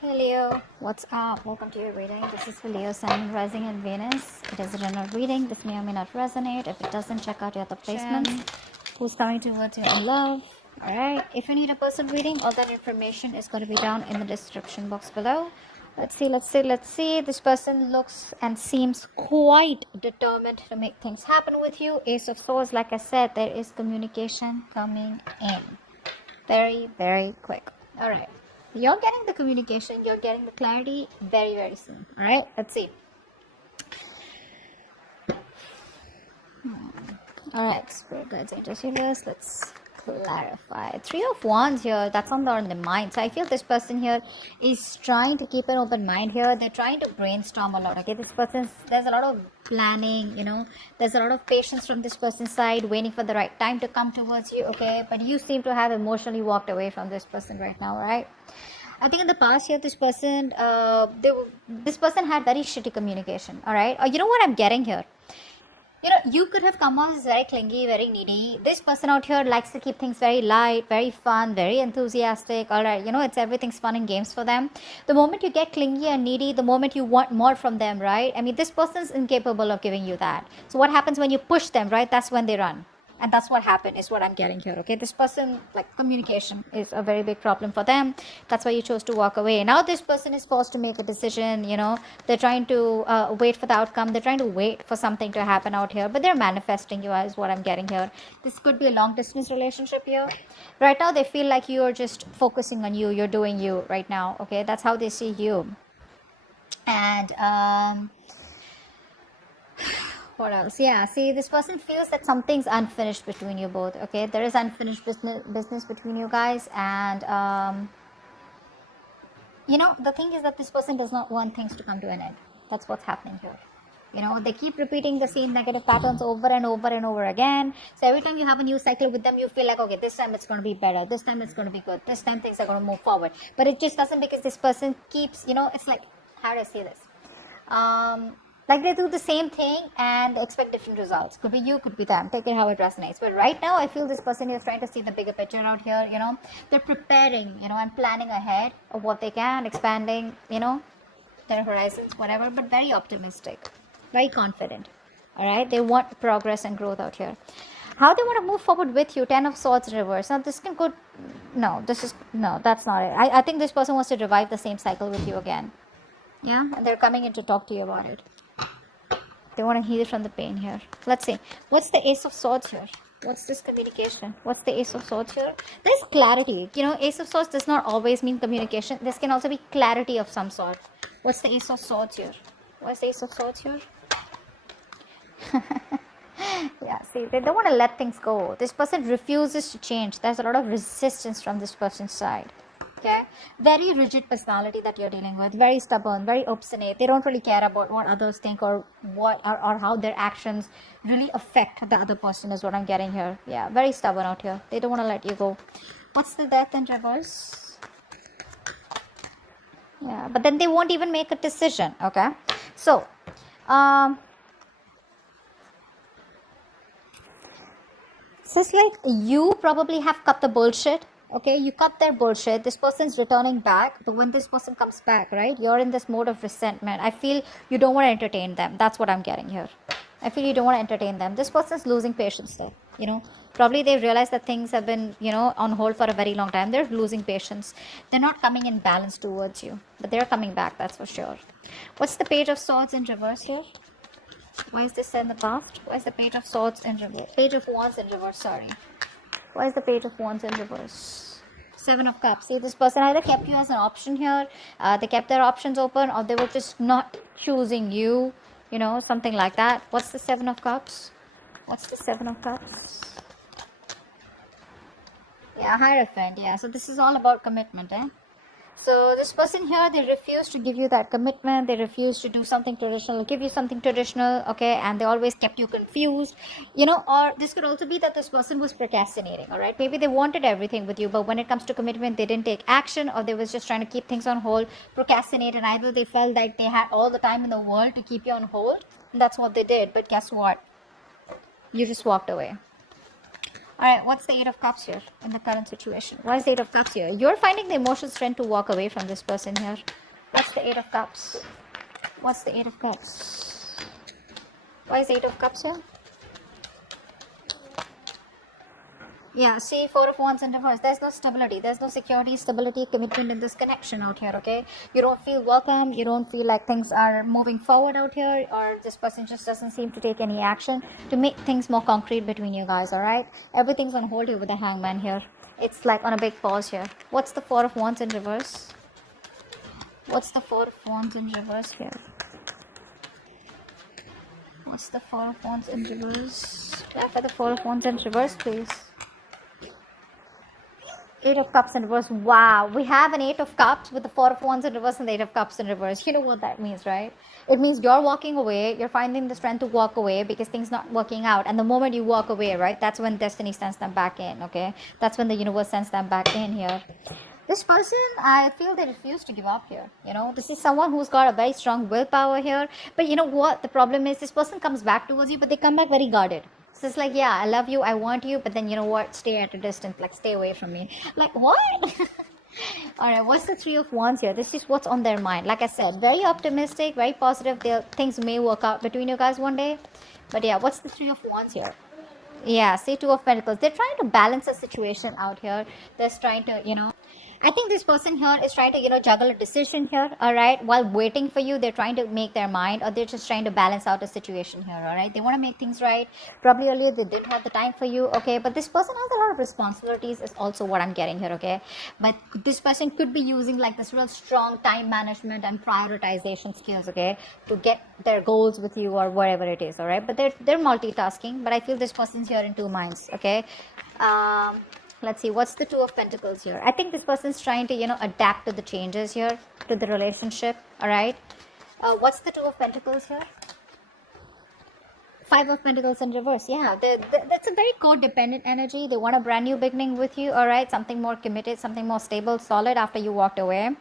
Hey Leo, what's up? Welcome to your reading. This is for Leo, Sun, Rising, and Venus. It is a general reading. This may or may not resonate. If it doesn't, check out your other placements. Who's coming towards you in love? Alright, if you need a personal reading, all that information is going to be down in the description box below. Let's see. This person looks and seems quite determined to make things happen with you. Ace of Swords, like I said, there is communication coming in. Very, very quick. Alright. You're getting the communication, you're getting the clarity very, very soon. Alright, let's see. Alright, Spirit Guides, Angels, Healers, let's clarify. Three of Wands here, that's on the mind. So I feel this person here is trying to keep an open mind here. They're trying to brainstorm a lot. Okay, this person's, there's a lot of planning, there's a lot of patience from this person's side, waiting for the right time to come towards you. Okay, but you seem to have emotionally walked away from this person right now. Right, I think in the past year, this person had very shitty communication. All right, you know what I'm getting here? You could have come off as very clingy, very needy. This person out here likes to keep things very light, very fun, very enthusiastic. All right, it's everything's fun and games for them. The moment you get clingy and needy, the moment you want more from them, right? I mean, this person's incapable of giving you that. So what happens when you push them, right? That's when they run. And that's what happened, is what I'm getting here. Okay, this person, like, communication is a very big problem for them. That's why you chose to walk away. Now this person is forced to make a decision. They're trying to wait for the outcome. They're trying to wait for something to happen out here, but they're manifesting you, is what I'm getting here. This could be a long distance relationship here. Right now they feel like you're just focusing on you, you're doing you right now. Okay, that's how they see you. And what else? Yeah, see, this person feels that something's unfinished between you both. Okay, there is unfinished business between you guys. And the thing is that this person does not want things to come to an end. That's what's happening here. They keep repeating the same negative patterns over and over and over again. So every time you have a new cycle with them, you feel like, okay, this time it's going to be better, this time it's going to be good, this time things are going to move forward. But it just doesn't, because this person keeps, it's like, how do I say this? Like, they do the same thing and expect different results. Could be you, could be them. Take it how it resonates. But right now, I feel this person is trying to see the bigger picture out here. They're preparing, and planning ahead of what they can, expanding, their horizons, whatever. But very optimistic, very confident. All right, they want progress and growth out here. How they want to move forward with you? 10 of Swords reverse. Now this can go. No, that's not it. I think this person wants to revive the same cycle with you again. Yeah, and they're coming in to talk to you about it. They want to heal from the pain here. Let's see. What's the Ace of Swords here? What's this communication? What's the Ace of Swords here? There's clarity. Ace of Swords does not always mean communication. This can also be clarity of some sort. What's the Ace of Swords here? What's the Ace of Swords here? Yeah, see, they don't want to let things go. This person refuses to change. There's a lot of resistance from this person's side. Okay, very rigid personality that you're dealing with, very stubborn, very obstinate. They don't really care about what others think or or how their actions really affect the other person, is what I'm getting here. Yeah, very stubborn out here. They don't want to let you go. What's the Death in reverse? Yeah, but then they won't even make a decision. Okay, so it's like you probably have cut the bullshit. Okay, you cut their bullshit. This person's returning back, but when this person comes back, right, you're in this mode of resentment. I feel you don't want to entertain them. That's what I'm getting here. I feel you don't want to entertain them. This person's losing patience there. Probably they realize that things have been, on hold for a very long time. They're losing patience. They're not coming in balance towards you, but they're coming back, that's for sure. What's the Page of Swords in reverse here? Why is this in the past? Why is the Page of Swords in reverse? Page of Wands in reverse, sorry. Why is the Page of Wands in reverse? Seven of Cups. See, this person either kept you as an option here, they kept their options open, or they were just not choosing you, something like that. What's the Seven of Cups? What's the Seven of Cups? Yeah, Hierophant. Yeah, so this is all about commitment, eh? So this person here, they refuse to give you that commitment. They refuse to do something traditional, give you something traditional, okay? And they always kept you confused, or this could also be that this person was procrastinating, all right? Maybe they wanted everything with you, but when it comes to commitment, they didn't take action, or they was just trying to keep things on hold, procrastinate, and either they felt like they had all the time in the world to keep you on hold, and that's what they did. But guess what? You just walked away. All right, what's the Eight of Cups here in the current situation? Why is the Eight of Cups here? You're finding the emotional strength to walk away from this person here. What's the Eight of Cups? What's the Eight of Cups? Why is Eight of Cups here? Yeah, see, Four of Wands in reverse. There's no stability. There's no security, stability, commitment in this connection out here, okay? You don't feel welcome. You don't feel like things are moving forward out here, or this person just doesn't seem to take any action to make things more concrete between you guys, all right? Everything's on hold here with the Hangman here. It's like on a big pause here. What's the Four of Wands in reverse? What's the Four of Wands in reverse here? What's the Four of Wands in reverse? Yeah, for the Four of Wands in reverse, please. Eight of Cups in reverse. Wow, we have an Eight of Cups with the Four of Wands in reverse and the Eight of Cups in reverse. You know what that means, right? It means you're walking away. You're finding the strength to walk away because things not working out. And the moment you walk away, right, that's when destiny sends them back in, okay? That's when the universe sends them back in here. This person, I feel they refuse to give up here. You know, this is someone who's got a very strong willpower here. But you know what? The problem is this person comes back towards you, but they come back very guarded. So it's like, yeah, I love you, I want you, but then you know what? Stay at a distance, like stay away from me. Like, what? Alright, what's the Three of Wands here? This is what's on their mind. Like I said, very optimistic, very positive. Things may work out between you guys one day. But yeah, what's the Three of Wands here? Yeah, see, Two of Pentacles. They're trying to balance a situation out here. They're trying to, you know, I think this person here is trying to, you know, juggle a decision here, all right? While waiting for you, they're trying to make their mind, or they're just trying to balance out a situation here, all right? They want to make things right. Probably earlier they didn't have the time for you, okay? But this person has a lot of responsibilities is also what I'm getting here, okay? But this person could be using like this real strong time management and prioritization skills, okay? To get their goals with you or whatever it is, all right? But they're multitasking, but I feel this person's here in two minds, okay? Let's see, what's the Two of Pentacles here? I think this person's trying to, you know, adapt to the changes here, to the relationship, all right? What's the Two of Pentacles here? Five of Pentacles in reverse. Yeah, that's a very codependent energy. They want a brand new beginning with you, all right? Something more committed, something more stable, solid after you walked away.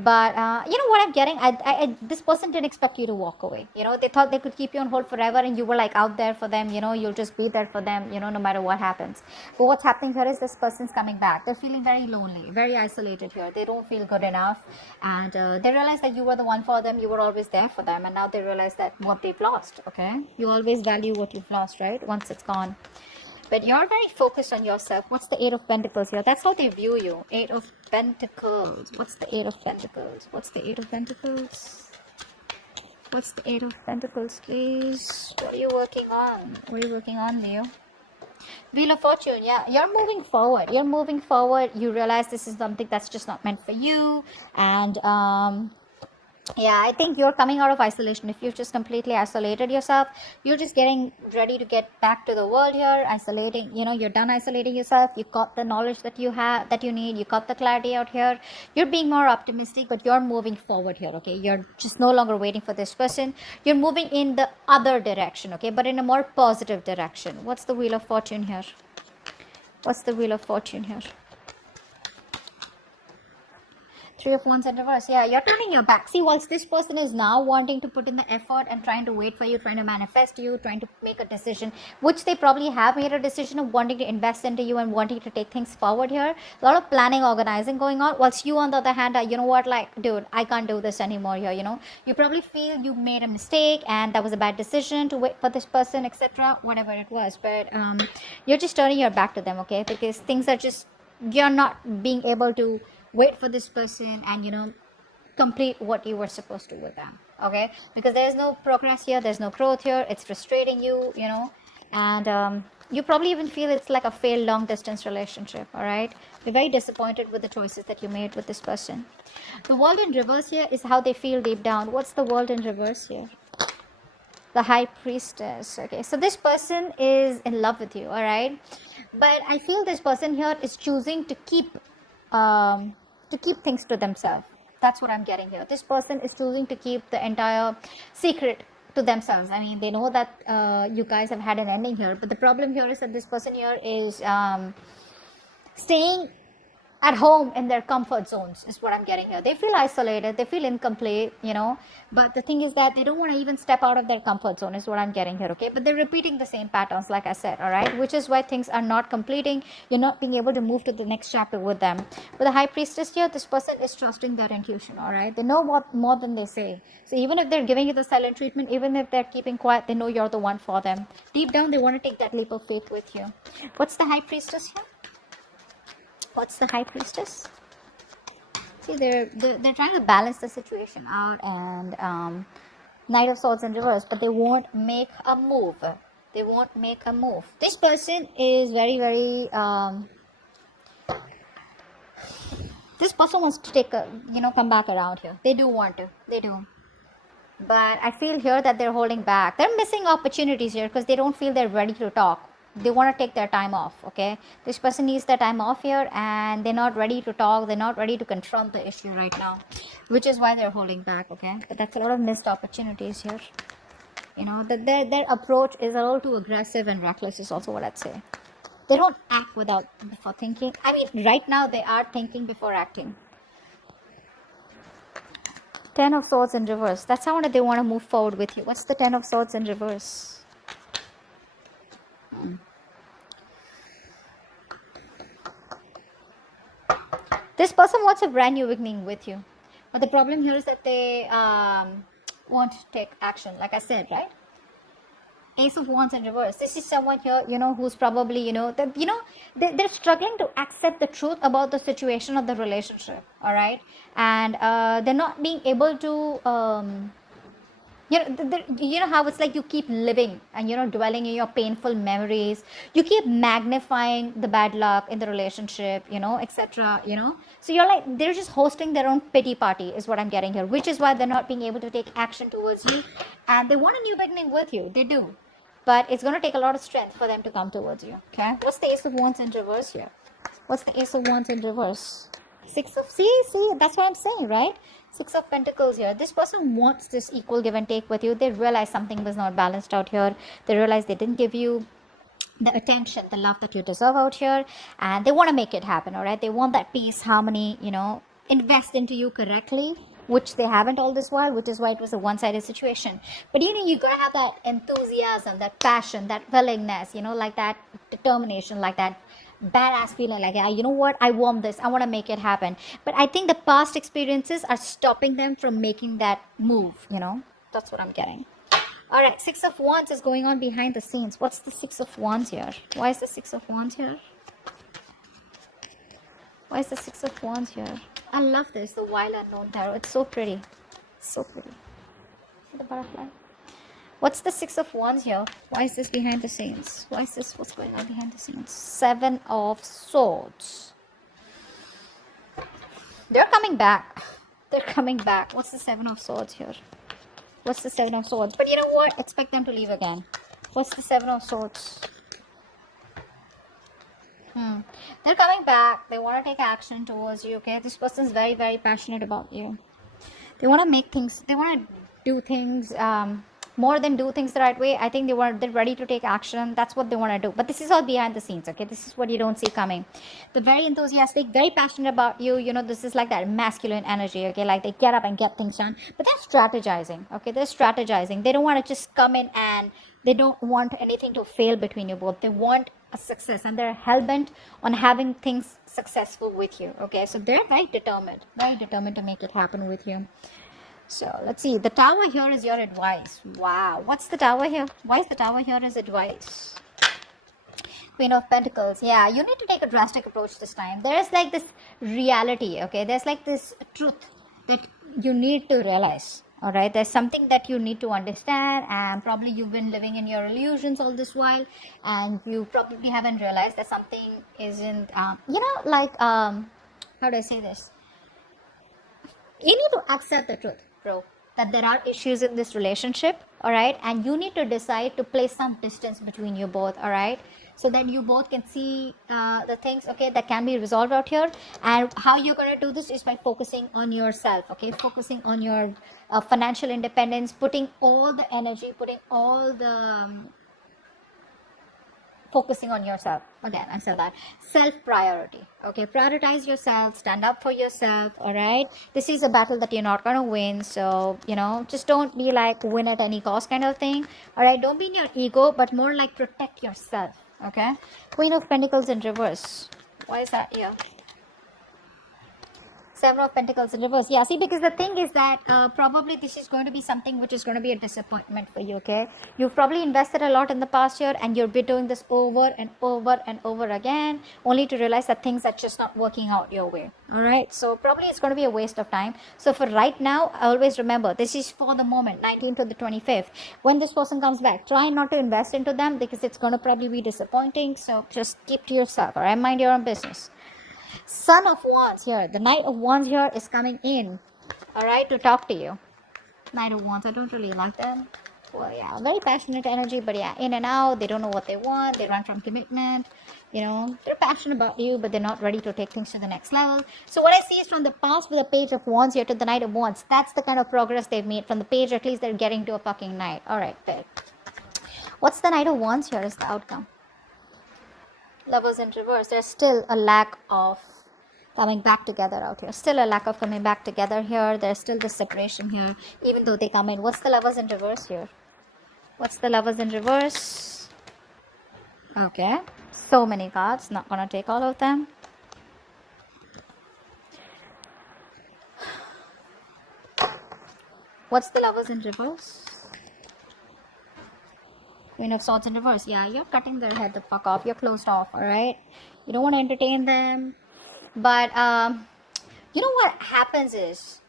But you know what I'm getting? This person didn't expect you to walk away. You know, they thought they could keep you on hold forever and you were like out there for them. You know, you'll just be there for them, you know, no matter what happens. But what's happening here is this person's coming back. They're feeling very lonely, very isolated here. They don't feel good enough. And they realize that you were the one for them. You were always there for them. And now they realize that what they've lost, okay? You always value what you've lost, right? Once it's gone. But you're very focused on yourself. What's the Eight of Pentacles here? That's how they view you. Eight of Pentacles. What's the Eight of Pentacles? What's the Eight of Pentacles? What's the Eight of Pentacles, please? What are you working on? What are you working on, Leo? Wheel of Fortune. Yeah, you're moving forward. You're moving forward. You realize this is something that's just not meant for you. And yeah, I think you're coming out of isolation. If you've just completely isolated yourself, you're just getting ready to get back to the world here, isolating, you know, you're done isolating yourself. You got the knowledge that you have, that you need. You got the clarity out here. You're being more optimistic, but you're moving forward here, okay? You're just no longer waiting for this person. You're moving in the other direction, okay? But in a more positive direction. What's the Wheel of Fortune here? What's the Wheel of Fortune here? Three of Wands in reverse. Yeah, you're turning your back. See, whilst this person is now wanting to put in the effort and trying to wait for you, trying to manifest you, trying to make a decision, which they probably have made a decision of wanting to invest into you and wanting to take things forward here. A lot of planning, organizing going on. Whilst you, on the other hand, are, you know what, like, dude, I can't do this anymore here, you know. You probably feel you made a mistake and that was a bad decision to wait for this person, etc. Whatever it was. But you're just turning your back to them, okay? Because things are just, you're not being able to wait for this person and, you know, complete what you were supposed to with them, okay? Because there's no progress here, there's no growth here. It's frustrating you, you know, and you probably even feel it's like a failed long distance relationship, all right? You're very disappointed with the choices that you made with this person. The World in reverse here is how they feel deep down. What's the World in reverse here? The High Priestess. Okay, so this person is in love with you, all right? But I feel this person here is choosing to keep things to themselves. That's what I'm getting here. This person is choosing to keep the entire secret to themselves. I mean, they know that you guys have had an ending here, but the problem here is that this person here is staying at home in their comfort zones is what I'm getting here. They feel isolated, they feel incomplete, but the thing is that they don't want to even step out of their comfort zone is what I'm getting here, okay? But they're repeating the same patterns, like I said, all right, which is why things are not completing. You're not being able to move to the next chapter with them. With the High Priestess here, this person is trusting their intuition, all right? They know what more than they say. So even if they're giving you the silent treatment, even if they're keeping quiet, they know you're the one for them. Deep down, they want to take that leap of faith with you. What's the High Priestess here? What's the High Priestess? See, they're trying to balance the situation out, and Knight of Swords in reverse, but they won't make a move. They won't make a move. This person is very, very this person wants to take a, come back around here. They do want to. They do. But I feel here that they're holding back. They're missing opportunities here because they don't feel they're ready to talk. They want to take their time off, okay? This person needs their time off here, and they're not ready to talk. They're not ready to confront the issue right now, which is why they're holding back, okay? But that's a lot of missed opportunities here. Their approach is a little too aggressive and reckless is also what I'd say. They don't act before thinking. I mean, right now they are thinking before acting. Ten of Swords in reverse. That's how they want to move forward with you. What's the Ten of Swords in reverse? This person wants a brand new beginning with you. But the problem here is that they won't take action, like I said, right? Ace of Wands in reverse. This is someone here, who's probably, they're struggling to accept the truth about the situation of the relationship, all right? And they're not being able to, how it's like you keep living and, dwelling in your painful memories. You keep magnifying the bad luck in the relationship, etc., So you're like, they're just hosting their own pity party is what I'm getting here, which is why they're not being able to take action towards you. And they want a new beginning with you. They do. But it's going to take a lot of strength for them to come towards you, okay? What's the Ace of Wands in reverse here? What's the Ace of Wands in reverse? See, that's what I'm saying, right? Six of Pentacles here. This person wants this equal give and take with you. They realize something was not balanced out here. They realize they didn't give you the attention, the love that you deserve out here. And they want to make it happen, all right? They want that peace, harmony, invest into you correctly, which they haven't all this while, which is why it was a one-sided situation. But you gotta have that enthusiasm, that passion, that willingness, like that determination, like that badass feeling, like, yeah, you know what, I want this, I want to make it happen. But I think the past experiences are stopping them from making that move. That's what I'm getting. All right, Six of Wands is going on behind the scenes. What's the Six of Wands here? Why is the Six of Wands here? Why is the Six of Wands here? I love this, the Wild Unknown Tarot. It's so pretty. So pretty. See the butterfly? What's the Six of Wands here? Why is this behind the scenes? Why is this? What's going on behind the scenes? Seven of Swords. They're coming back. They're coming back. What's the Seven of Swords here? What's the Seven of Swords? But you know what? Expect them to leave again. What's the Seven of Swords? They're coming back. They want to take action towards you, okay? This person's very, very passionate about you. They want to make things, they want to do things, more than do things the right way. I think they're ready to take action. That's what they want to do. But this is all behind the scenes, okay? This is what you don't see coming. They're very enthusiastic, very passionate about you. This is like that masculine energy, okay? Like they get up and get things done. But they're strategizing, okay? They're strategizing. They don't want to just come in and they don't want anything to fail between you both. They want a success, and they're hell-bent on having things successful with you, okay? So they're very determined to make it happen with you. So let's see, the Tower here is your advice. Wow, what's the Tower here? Why is the Tower here as advice? Queen of Pentacles. Yeah, you need to take a drastic approach this time. There is like this reality, okay? There's like this truth that you need to realize. All right, there's something that you need to understand, and probably you've been living in your illusions all this while, and you probably haven't realized that something isn't, how do I say this? You need to accept the truth, bro, that there are issues in this relationship, all right, and you need to decide to place some distance between you both, all right, so that you both can see the things, okay, that can be resolved out here. And how you're going to do this is by focusing on yourself, okay, focusing on your financial independence, putting all the energy, putting all the focusing on yourself. Again, I said that. Self-priority. Okay, prioritize yourself, stand up for yourself, all right? This is a battle that you're not going to win. So, just don't be like win at any cost kind of thing. All right, don't be in your ego, but more like protect yourself. Okay, Queen of Pentacles in reverse. Why is that here? Seven of Pentacles in reverse. Yeah, see, because the thing is that probably this is going to be something which is going to be a disappointment for you, okay? You've probably invested a lot in the past year and you'll be doing this over and over and over again, only to realize that things are just not working out your way, all right? So probably it's going to be a waste of time. So for right now, always remember, this is for the moment, 19th to the 25th. When this person comes back, try not to invest into them because it's going to probably be disappointing. So just keep to yourself, all right? Mind your own business. Son of Wands here. The Knight of Wands here is coming in, all right, to talk to you. Knight of Wands, I don't really like them. Well, yeah, very passionate energy, but yeah, in and out. They don't know what they want. They run from commitment. They're passionate about you, but they're not ready to take things to the next level. So what I see is from the past with the Page of Wands here to the Knight of Wands. That's the kind of progress they've made. From the page, at least they're getting to a fucking knight. All right, good. What's the Knight of Wands here is the outcome? Lovers in reverse. There's still a lack of coming back together out here. Still a lack of coming back together here. There's still this separation here, even though they come in. What's the Lovers in reverse here? What's the Lovers in reverse? Okay. So many cards. Not gonna take all of them. What's the Lovers in reverse? Queen of Swords in reverse. Yeah, you're cutting their head the fuck off. You're closed off, all right? You don't want to entertain them. But, you know what happens is,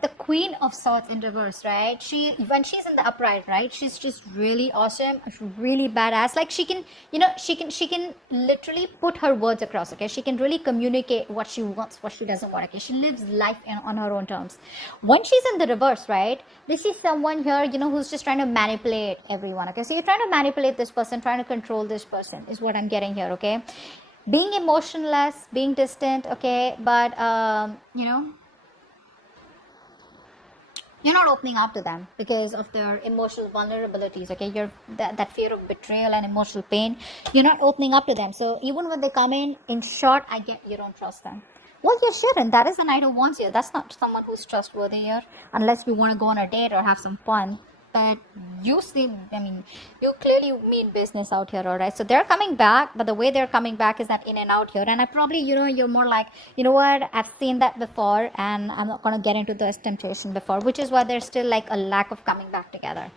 the Queen of Swords in reverse, right? When she's in the upright, right? She's just really awesome, really badass. Like she can literally put her words across, okay? She can really communicate what she wants, what she doesn't want, okay? She lives life on her own terms. When she's in the reverse, right? This is someone here, who's just trying to manipulate everyone, okay? So you're trying to manipulate this person, trying to control this person is what I'm getting here, okay? Being emotionless, being distant, okay? But, you're not opening up to them because of their emotional vulnerabilities, okay? That fear of betrayal and emotional pain, you're not opening up to them. So even when they come in short, I get you don't trust them. Well, you shouldn't. That is the Knight who wants you. That's not someone who's trustworthy here, unless you want to go on a date or have some fun. But you clearly mean business out here, all right? So they're coming back, but the way they're coming back is that in and out here. And I probably, you're more like, you know what, I've seen that before and I'm not going to get into this temptation before, which is why there's still like a lack of coming back together.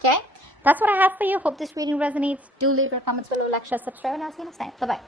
Okay? That's what I have for you. Hope this reading resonates. Do leave your comments below, like, share, subscribe, and I'll see you next time. Bye-bye.